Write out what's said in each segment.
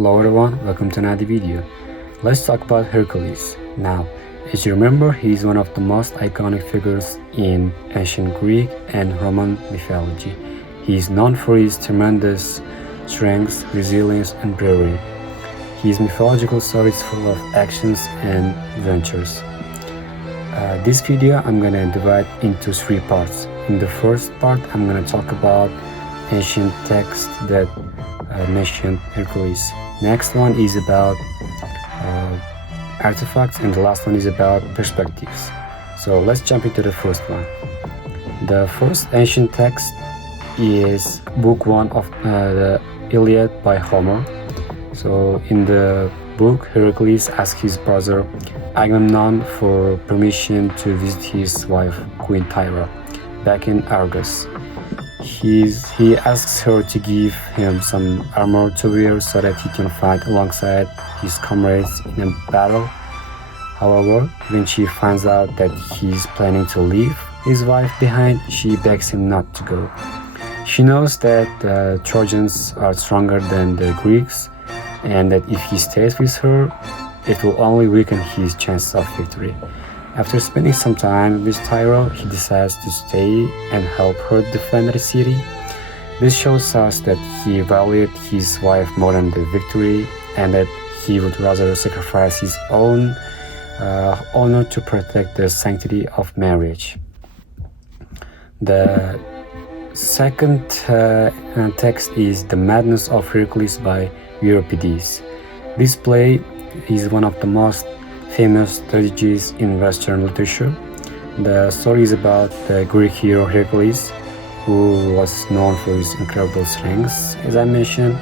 Hello everyone, welcome to another video. Let's talk about Hercules. Now, as you remember, he is one of the most iconic figures in ancient Greek and Roman mythology. He is known for his tremendous strength, resilience, and bravery. His mythological story is full of actions and adventures. This video I'm gonna divide into three parts. In the first part, I'm gonna talk about ancient texts that mention Hercules. Next one is about artifacts, and the last one is about perspectives. So let's jump into the first one. The first ancient text is Book 1 of the Iliad by Homer. So in the book, Hercules asks his brother Agamemnon for permission to visit his wife, Queen Tyra, back in Argos. He asks her to give him some armor to wear so that he can fight alongside his comrades in a battle. However, when she finds out that he's planning to leave his wife behind, she begs him not to go. She knows that the Trojans are stronger than the Greeks, and that if he stays with her, it will only weaken his chances of victory. After spending some time with Tyra, he decides to stay and help her defend the city. This shows us that he valued his wife more than the victory, and that he would rather sacrifice his own honor to protect the sanctity of marriage. The second text is The Madness of Hercules by Euripides. This play is one of the most famous tragedies in Western literature. The story is about the Greek hero Hercules, who was known for his incredible strength. As I mentioned,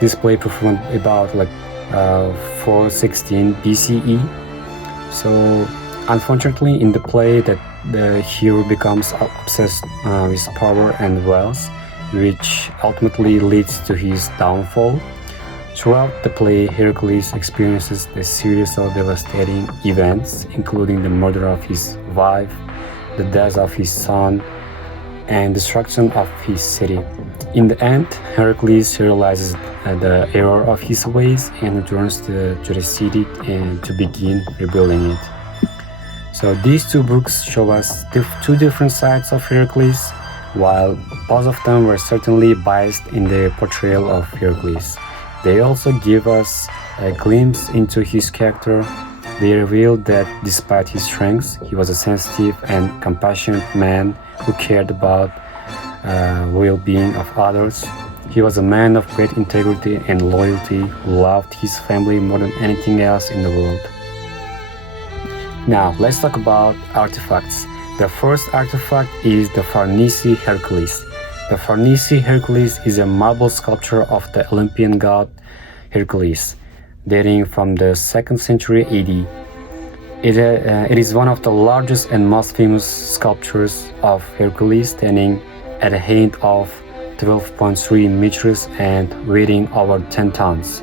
this play performed about 416 BCE. So unfortunately, in the play, that the hero becomes obsessed with power and wealth, which ultimately leads to his downfall. Throughout the play, Hercules experiences a series of devastating events, including the murder of his wife, the death of his son, and destruction of his city. In the end, Hercules realizes the error of his ways and returns to the city and to begin rebuilding it. So these two books show us two different sides of Hercules, while both of them were certainly biased in their portrayal of Hercules. They also give us a glimpse into his character. They reveal that despite his strengths, he was a sensitive and compassionate man who cared about well-being of others. He was a man of great integrity and loyalty who loved his family more than anything else in the world. Now, let's talk about artifacts. The first artifact is the Farnese Hercules. The Farnese Hercules is a marble sculpture of the Olympian god Hercules, dating from the 2nd century AD. It is one of the largest and most famous sculptures of Hercules, standing at a height of 12.3 meters and weighing over 10 tons.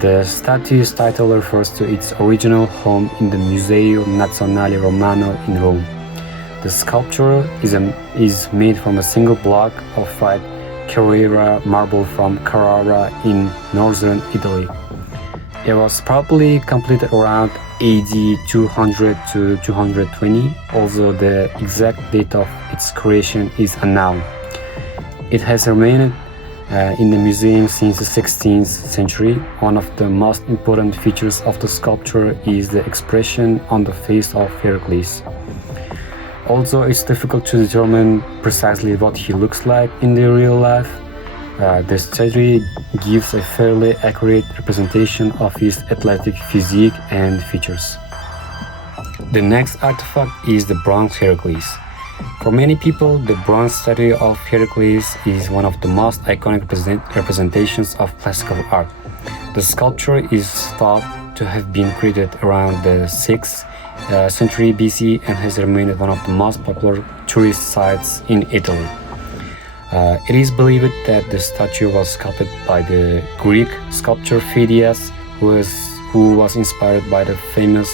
The statue's title refers to its original home in the Museo Nazionale Romano in Rome. The sculpture is made from a single block of white Carrara marble from Carrara in northern Italy. It was probably completed around AD 200 to 220, although the exact date of its creation is unknown. It has remained in the museum since the 16th century. One of the most important features of the sculpture is the expression on the face of Hercules. Although it's difficult to determine precisely what he looks like in the real life, the statue gives a fairly accurate representation of his athletic physique and features. The next artifact is the bronze Hercules. For many people, the bronze statue of Hercules is one of the most iconic representations of classical art. The sculpture is thought to have been created around the 6th century BC and has remained one of the most popular tourist sites in Italy. It is believed that the statue was sculpted by the Greek sculptor Phidias, who was inspired by the famous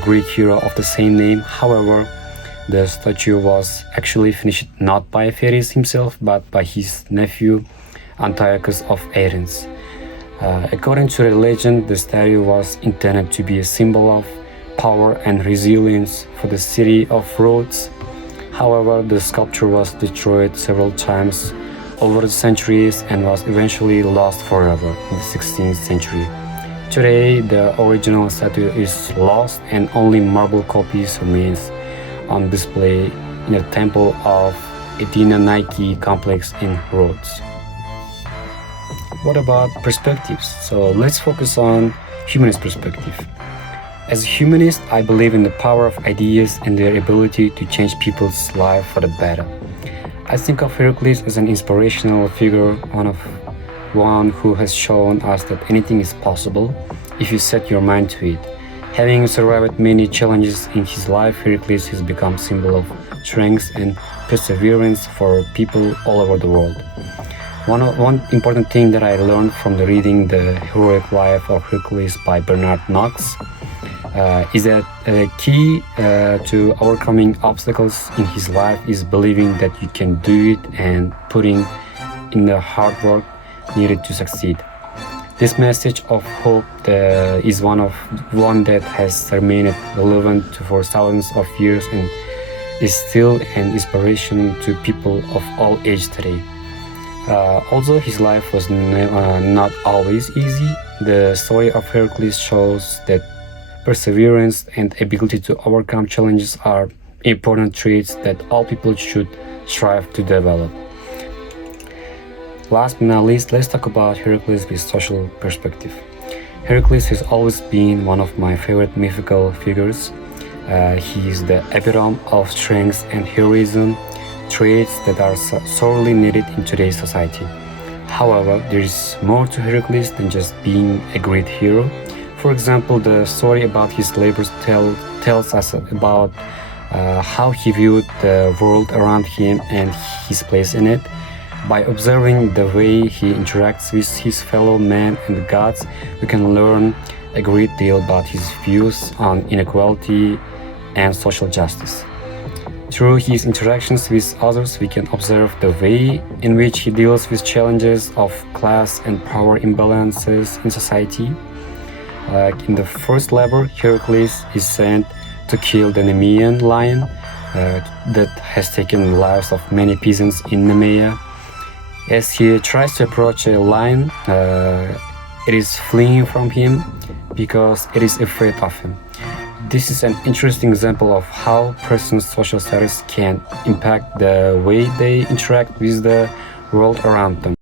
Greek hero of the same name. However, the statue was actually finished not by Phidias himself, but by his nephew Antiochus of Athens. According to the legend, the statue was intended to be a symbol of power and resilience for the city of Rhodes. However, the sculpture was destroyed several times over the centuries and was eventually lost forever in the 16th century. Today, the original statue is lost and only marble copies remains on display in the temple of Athena Nike complex in Rhodes. What about perspectives? So let's focus on humanist perspective. As a humanist, I believe in the power of ideas and their ability to change people's life for the better. I think of Heracles as an inspirational figure, one who has shown us that anything is possible if you set your mind to it. Having survived many challenges in his life, Heracles has become a symbol of strength and perseverance for people all over the world. One important thing that I learned from reading The Heroic Life of Hercules by Bernard Knox is that the key to overcoming obstacles in his life is believing that you can do it and putting in the hard work needed to succeed. This message of hope is one that has remained relevant for thousands of years and is still an inspiration to people of all ages today. Although his life was not always easy, the story of Hercules shows that perseverance and ability to overcome challenges are important traits that all people should strive to develop. Last but not least, let's talk about Heracles with social perspective. Heracles has always been one of my favorite mythical figures. He is the epitome of strength and heroism, traits that are sorely needed in today's society. However, there is more to Heracles than just being a great hero. For example, the story about his labors tells us about how he viewed the world around him and his place in it. By observing the way he interacts with his fellow men and the gods, we can learn a great deal about his views on inequality and social justice. Through his interactions with others, we can observe the way in which he deals with challenges of class and power imbalances in society. Like in the first level, Heracles is sent to kill the Nemean lion that has taken the lives of many peasants in Nemea. As he tries to approach a lion, it is fleeing from him because it is afraid of him. This is an interesting example of how person's social status can impact the way they interact with the world around them.